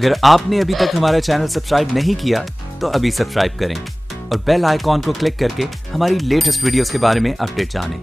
अगर आपने अभी तक हमारा चैनल सब्सक्राइब नहीं किया तो अभी सब्सक्राइब करें और बेल आइकॉन को क्लिक करके हमारी लेटेस्ट वीडियोस के बारे में अपडेट जानें।